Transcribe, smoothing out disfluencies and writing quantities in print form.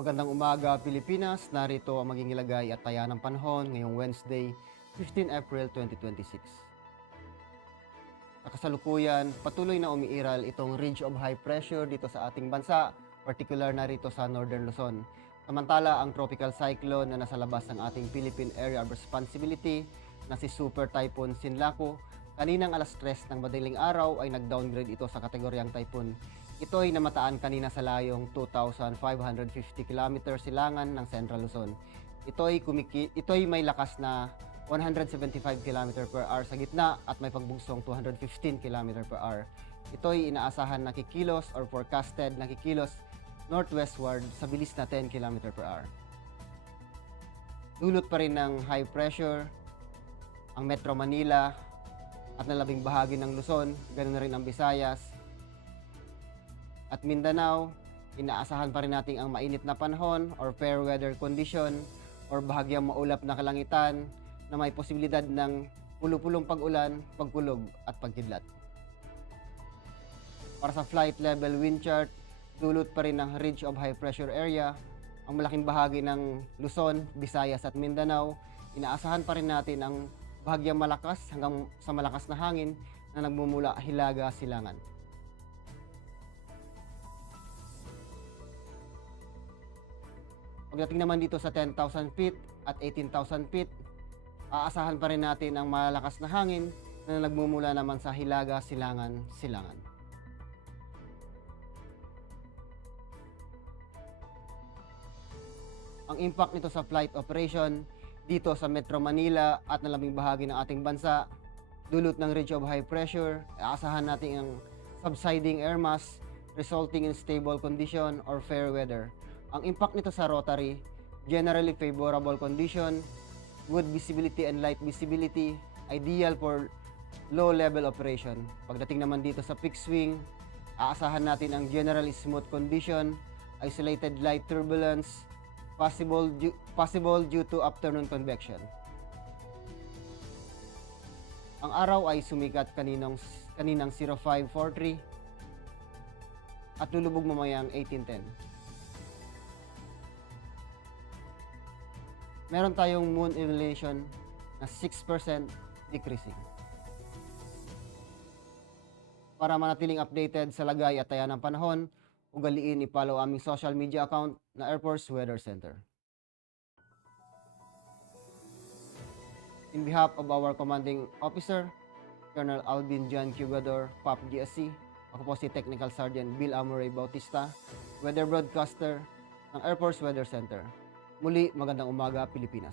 Magandang umaga, Pilipinas. Narito ang maging ilagay at taya ng panahon ngayong Wednesday, 15 April 2026. Sa kasalukuyan, patuloy na umiiral itong ridge of high pressure dito sa ating bansa, particular na rito sa Northern Luzon. Samantala, ang tropical cyclone na nasa labas ng ating Philippine Area of Responsibility na si Super Typhoon Sinlaku, kaninang alas 3 ng madaling araw ay nag-downgrade ito sa kategoryang typhoon. Ito ay namataan kanina sa layong 2,550 km silangan ng Central Luzon. Ito ay may lakas na 175 km per hour sa gitna at may pagbugsong 215 km per hour. Ito ay inaasahan na kikilos or forecasted na kikilos northwestward sa bilis na 10 km per hour. Dulot pa rin ng high pressure ang Metro Manila at nalabing bahagi ng Luzon, ganoon na rin ang Visayas at Mindanao. Inaasahan pa rin natin ang mainit na panahon or fair weather condition or bahagyang maulap na kalangitan na may posibilidad ng pulupulong pag-ulan, pagkulog at pagkidlat. Para sa flight level wind chart, dulot pa rin ng ridge of high pressure area ang malaking bahagi ng Luzon, Visayas at Mindanao. Inaasahan pa rin natin ang bahagyang malakas hanggang sa malakas na hangin na nagmumula Hilaga, Silangan. Pagdating naman dito sa 10,000 feet at 18,000 feet, aasahan pa rin natin ang malakas na hangin na nagmumula naman sa Hilaga, Silangan, Silangan. Ang impact nito sa flight operation dito sa Metro Manila at nalabing bahagi ng ating bansa, dulot ng ridge of high pressure, aasahan natin ang subsiding air mass resulting in stable condition or fair weather. Ang impact nito sa rotary, generally favorable condition, good visibility and light visibility, ideal for low-level operation. Pagdating naman dito sa peak swing, aasahan natin ang generally smooth condition, isolated light turbulence, possible due to afternoon convection. Ang araw ay sumikat kaninang 0543 at lulubog mamayang 1810. Meron tayong moon elevation na 6% decreasing. Para manatiling updated sa lagay at taya ng panahon, ugaliin i-follow aming social media account na Air Force Weather Center. In behalf of our commanding officer, Colonel Alvin John Cugador, PAP GSC, ako po si Technical Sergeant Bill Amoray Bautista, Weather Broadcaster ng Air Force Weather Center. Muli, magandang umaga, Pilipinas.